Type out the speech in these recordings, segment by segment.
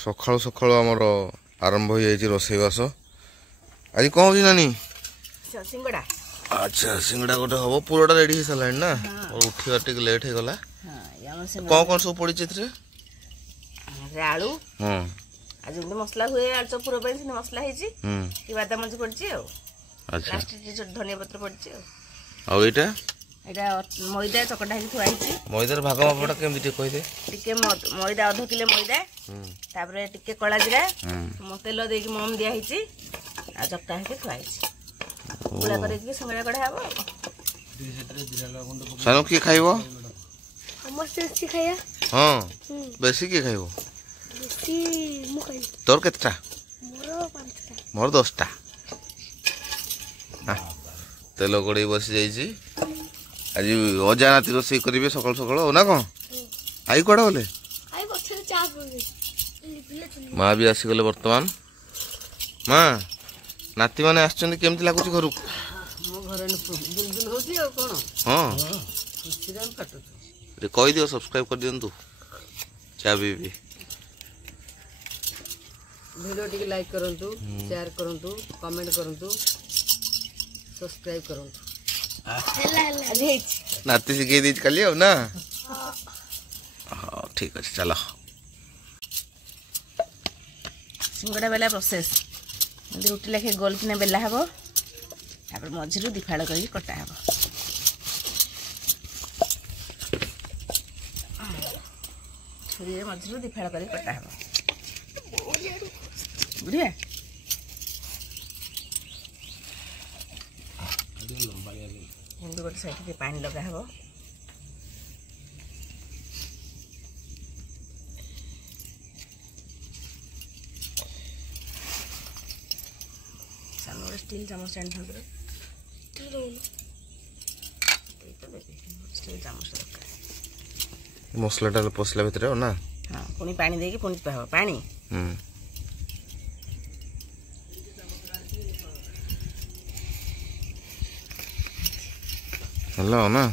सकाळु सकाळु आमर आरंभ हो जाए रोसईवास आज कौन हो नानी सिंगड़ा। अच्छा सिंगड़ा गोटे हम पूराटा रेडी हो सारा ना और उठा टे लेट हो गला कौन कौन सब पड़ी आलू आज मसला हुए आलू चप पूरा मसला है बादाम मझी पड़ी अच्छा धनिया पत्र पड़ी आईटा मैदा चकटा थुआई मैदार भाग मापटा केमती कही दे टिके मैदा आधा किलो मैदा तापर टिके कला जीरा तेल देकी मम दिखाई चकटा होकर थुआई गुड़ा कर सिंगड़ा कड़ा हम सानू किए खाइब खाया हाँ बेसी किए खाइब तोर केतटा मोर 10टा तेल कड़े बसी जाइए आज अजा नाती रोसे करेंगे सकाल सकाल ना कौन आई कड़ा गले माँ भी आसीगले बर्तमान माँ नाती मैंने आमती लगुच घर हाँ कही दियो सब्सक्राइब कर दिंतु चा भी वीडियो टी लाइक करंतु शेयर करंतु कमेंट करंतु सब्सक्राइब करंतु नाती शिखे दी कल ना हाँ ठीक अच्छे चलो सिंगड़ा बेला प्रोसेस रुटी लेखे गोल किना बेला हम मझी दिफाड़ कर कटा हम छुरी मझी दिफाड़ कर कटा हम बुढ़िया गोटे साइड पानी लगा हम स्टील चामच आनी स्टील चामच मसलाटा पसला भितर ना हाँ पुणी पानी देके पुणी पानी हेलो ना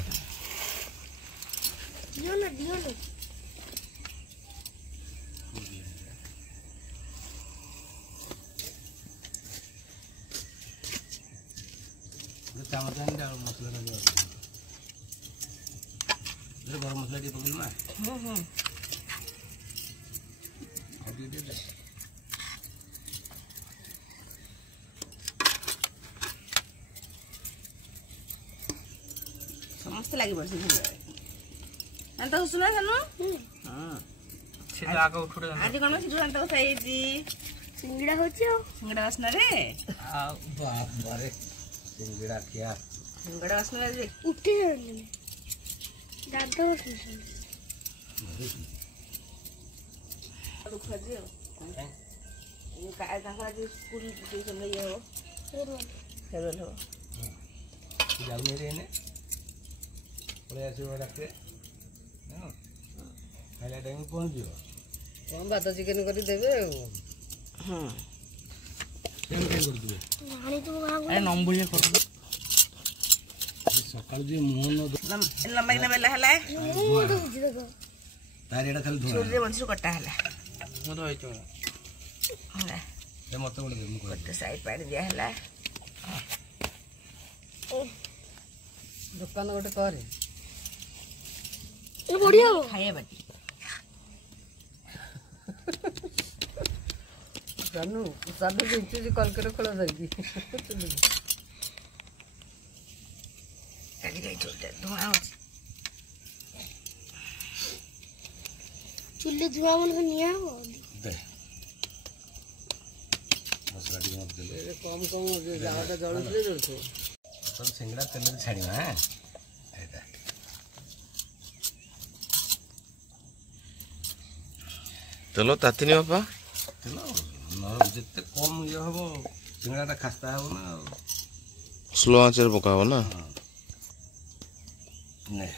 गरम मसला टी पकड़ ना समस्त लगी पड़ी तो सुना सानू आगे उठे आज कौन सीधु दांत खाई सिंगड़ा हो सिंगड़ा वासना रे सिंगड़ा खिया सिंगड़ा वासना रे उठे दांत दुख आज आज स्कूल ट्यूशन ये हो फेरवेल हो जाऊनी रे ने पड़े आसो डाके खाइला टाइम पहुंच जियो कौन भात चिकेन कर देबे हां केन केन कर दिबे नानी तो गां ए नंबुलिया कर सकाळ जे मोहन लंबा ना बेला हला तार एडा खाली धुआ छोरे मंसु कटा हला मो तो आइतो हला ए मत बोल दे मु कट साइड पानी दिया हला दुकान गोटे करे ए बढ़िया हो खाए बाटी जानू सादे जे कॉल करे खड़ा जाई काली गई छोटे धुआं चुल्ली धुआं मन निया हो दे मसला टी मत दे कम कम जो जावाटा जळुले जळतो सब सिंगड़ा तेल छाड़ी हां एटा चलो तातिनी बापा तेल न जते कम ये हबो सिंगड़ाटा खास्ता हबो ना स्लो आंच रे पकाबो ना ने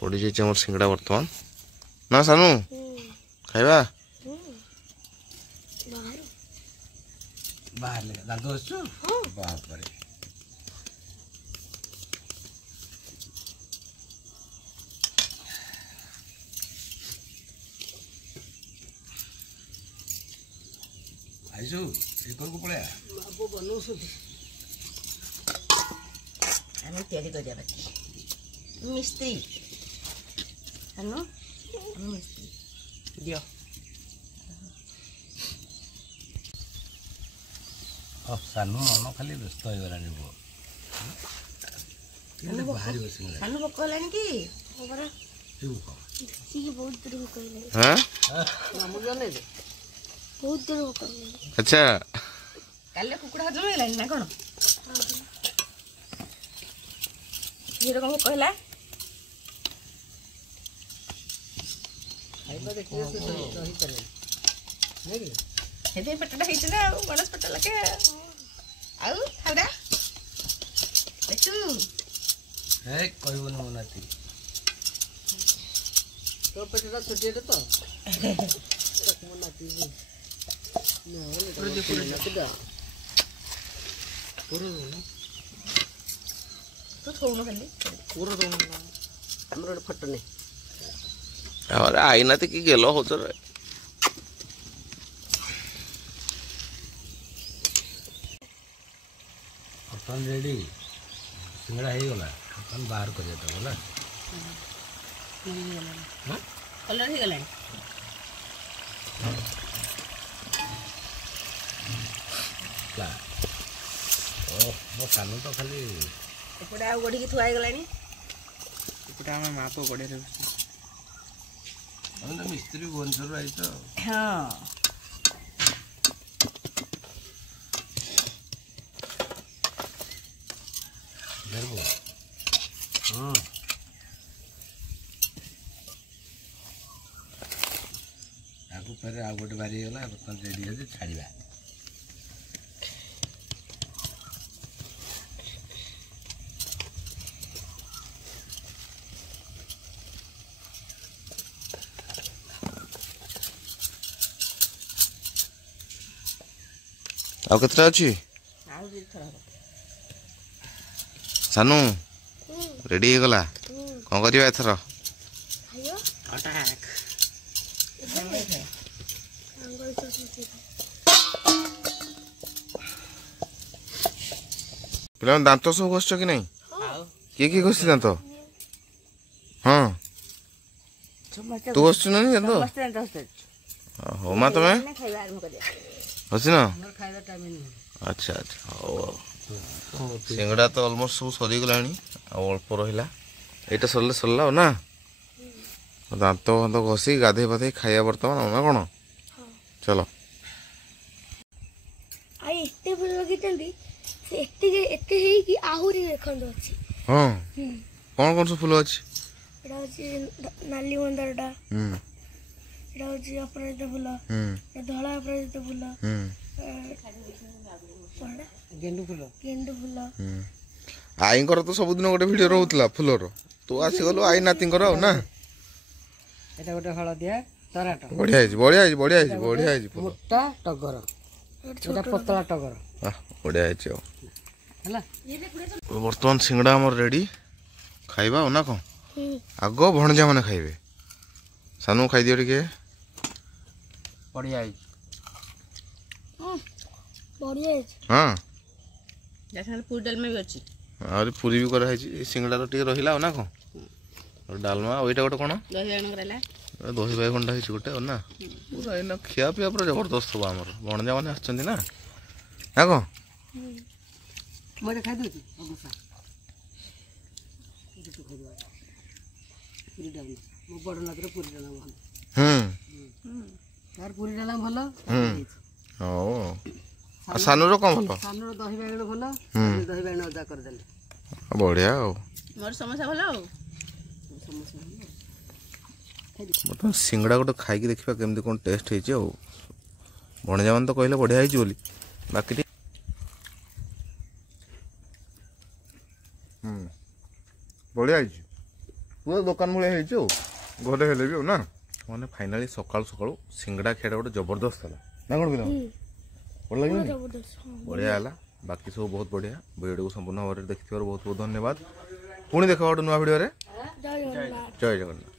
पड़ी जाइए आम सिंगड़ा बर्तमान ना सानू खाइबा बाहर ले दांत बाहर पड़े ଆଇସୁ ଏ ଘରକୁ ପଳେଆ ଆମେ ତିଆରି କରିବା ବାକି ମିସ୍ତ୍ରୀ ସାନୁ ଆମେ ମିସ୍ତ୍ରୀ ଦିଅ ସାନୁ ମନ ଖାଲି ବ୍ୟସ୍ତ ହେଇଗଲାଣି ପୁଅ ବାହାରିବ ସିଙ୍ଗଡ଼ା ସାନୁ ଭୋକ ହେଲାଣି କି ଦେଖିକି ବହୁତ ଦୂର ଭୋକ ହେଲାଣି हाँ ବହୁତ ଦୂର ଭୋକ ହେଲାଣି अच्छा କାଲି କୁକୁଡ଼ା ହଜମ ହେଇଗଲାଣି ନା କ'ଣ ଝିଅର କ'ଣ ଭୋକ ହେଲା ସେଥିପାଇଁ ପେଟଟା ହେଇଛି ନା ଆଉ ଗଣେଶ ପେଟ ଲାଗେ ଆଉ ଖାଉଡ଼ା ଦେଖୁ ଏ କହିବନି ମୋ ନାତି ତୋ ପେଟଟା ଛୋଟିଆଟେ ତ ମୋ ନାତି ତୁ ଥଉନୁ ଖାଲି ପୁରା ଦଉନ ଆମର ଗୋଟେ ଫଟୋ ନେଇ हमारे आई ना की गेलो हो तो ବର୍ତ୍ତମାନ ରେଡ଼ି ସିଙ୍ଗଡ଼ା ହେଇଗଲା ବର୍ତ୍ତମାନ ବାହାର କରିବା ତାକୁ ହେଲା କଲର୍ ହେଇଗଲାଣି ମୋ ସାନ ତ ଖାଲି ଏପଟେ ଆଉ ଗଢ଼ିକି ଥୁଆ ହେଇଗଲାଣି ଏପଟେ ଆମେ ମା ପୁଅ ଗଡ଼ିଆରେ ବସିଛୁ ଆମେ ତ ମିସ୍ତ୍ରୀ ଭୁବନେଶ୍ୱରରୁ ଆଇଛ ହଁ ଆଗକୁ ଫେରେ ଆଉ ଗୋଟେ ବାରି ହେଇଗଲା ବର୍ତ୍ତମାନ ରେଡ଼ି ଅଛି ଛାଡ଼ିବା ଆଉ କେତେଟା ଅଛି ଆଉ ଦୁଇ ଥର ହବ ସାନୁ ରେଡି ହେଇଗଲା କ'ଣ କରିବା ଏଥର ଖାଇବ ଅଟାକ୍ ଆଙ୍ଗଳ ଚଟଣି ପିଲାମାନେ ଦାନ୍ତ ସବୁ ଘଷିଛ କି ନାହିଁ ଆଉ କିଏ କିଏ ଘଷି ଦାନ୍ତ ହଁ ସମସ୍ତେ ତୁ ଘଷୁଛୁ ନା ଦାନ୍ତ ସମସ୍ତେ ଦାନ୍ତ ଘଷୁଛୁ ହଉ ମା ତମେ ଖାଇବା ଆରମ୍ଭ କରିବା ଘଷିନ ଆମର ଖାଇବା ଟାଇମ୍ ନୁହେଁ ଆଚ୍ଛା ଆଚ୍ଛା ହଉ ଆଉ ସିଙ୍ଗଡ଼ା ତ ଅଲମୋଷ୍ଟ ସବୁ ସରିଗଲାଣି ଆଉ ଅଳ୍ପ ରହିଲା ଏଇଟା ସରିଲେ ସରିଲା ଆଉ ନା ଦାନ୍ତ ଫାନ୍ତ ଘଷି ଗାଧେଇ ପାଧେଇ ଖାଇବା ବର୍ତ୍ତମାନ ଆଉ ନା କ'ଣ ଚଲ ଆଉ ଏତେ ଫୁଲ ଲଗେଇଛନ୍ତି ସେ ଏତେ ହେଇକି ଆହୁରି ଦେଖନ୍ତୁ ଅଛି ହଁ କ'ଣ କ'ଣ ସବୁ ଫୁଲ ଅଛି ଏଇଟା ହଉଛି ନାଲି ମନ୍ଦାରଟା ହୁଁ ଏଇଟା ହଉଛି ଅପରାଜିତା ଫୁଲ ହୁଁ ଏଇଟା ଧଳା ଅପରାଜିତା ଫୁଲ ହୁଁ କଣଟା ଗେଣ୍ଡୁ ଫୁଲ ଗେଣ୍ଡୁ ଫୁଲ ହୁଁ ଆଈଙ୍କର ତ ସବୁଦିନ ଗୋଟେ ଭିଡ଼ିଓ ରହୁଥିଲା ଫୁଲର ତୁ ଆସିଗଲୁ ଆଈ ନାତିଙ୍କର ଆଉ ନା ଏଇଟା ଗୋଟେ ହଳଦିଆ ତରାଟ ବଢିଆ ହେଇଛି ବଢିଆ ହେଇଛି ବଢିଆ ହେଇଛି ବଢିଆ ହେଇଛି ଫୁଲ ମୋଟା ଟଗର ଏଇଟା ପତଳା ଟଗର ବଢିଆ ହେଇଛି ଆଉ ହେଲା ବର୍ତ୍ତମାନ ସିଙ୍ଗଡ଼ା ଆମର ରେଡି ଖାଇବା ଆଉ ନା କ'ଣ ଆଗ ଭଣଜା ମାନେ ଖାଇବେ ସାନୁ ଖାଇଦିଅ ଟିକେ ବଢ଼ିଆ ହେଇଛି ବଢିଆ ହେଇଛି ହଁ ତା ସାଙ୍ଗରେ ପୁରୀ ଡାଲମା ବି ଅଛି ଆହୁରି ପୁରୀ ବି କରାହେଇଛି ଏ ସିଙ୍ଗଡ଼ାର ଟିକେ ରହିଲା ଆଉ ନା କ'ଣ ଡାଲମା ଆଉ ଏଇଟା ଗୋଟେ କ'ଣ ଦହି ବାଇଗଣ କରାଇଲା ଦହି ବାଇଗଣଟା ହେଇଛି ଗୋଟେ ଆଉ ନା ପୁରା ଏଇନା ଖିଆ ପିଆ ପୁରା ଜବରଦସ୍ତ ହବ ଆମର ଭଣଜା ମାନେ ଆସିଛନ୍ତି ନା ନା କ'ଣ ମୁଁ ଏଇଟା ଖାଇଦେଉଛି ପୁରୀ ଡାଲମା ମୋ ବଡ଼ ନାତିର ପୁରୀ ଡାଲମା ଭଲ ତାର ପୁରୀ ଡାଲମା ଭଲ ହଉ ଆଉ ସାନୁର କ'ଣ ଭଲ ସାନର ଦହି ବାଇଗଣ ଭଲ ଦହି ବାଇଗଣ ଅଦା କରିଦେଲେ ବଢ଼ିଆ ଆଉ ମୋର ସମସ୍ୟା ଭଲ ଆଉ ବର୍ତ୍ତମାନ ସିଙ୍ଗଡ଼ା ଗୋଟେ ଖାଇକି ଦେଖିବା କେମିତି କ'ଣ ଟେଷ୍ଟ ହେଇଛି ଆଉ ଭଣଜା ମାନେ ତ କହିଲେ ବଢ଼ିଆ ହେଇଛି ବୋଲି ବାକି ଟିକେ ବଢ଼ିଆ ହେଇଛି ପୁରା ଦୋକାନ ଭଳିଆ ହେଇଛି ଆଉ ଘରେ ହେଲେ ବି ଆଉ ନା ମାନେ ଫାଇନାଲି ସକାଳୁ ସକାଳୁ ସିଙ୍ଗଡ଼ା ଖିଆଟା ଗୋଟେ ଜବରଦସ୍ତ ହେଲା ନା କ'ଣ ପିଲା ଭଲ ଲାଗିବନି ବଢ଼ିଆ ହେଲା ବାକି ସବୁ ବହୁତ ବଢ଼ିଆ ଭିଡ଼ିଓକୁ ସମ୍ପୂର୍ଣ୍ଣ ଭାବରେ ଦେଖିଥିବାରୁ ବହୁତ ବହୁତ ଧନ୍ୟବାଦ ପୁଣି ଦେଖା ଗୋଟେ ନୂଆ ଭିଡ଼ିଓରେ ଜୟ ଜଗନ୍ନାଥ ଜୟ ଜଗନ୍ନାଥ।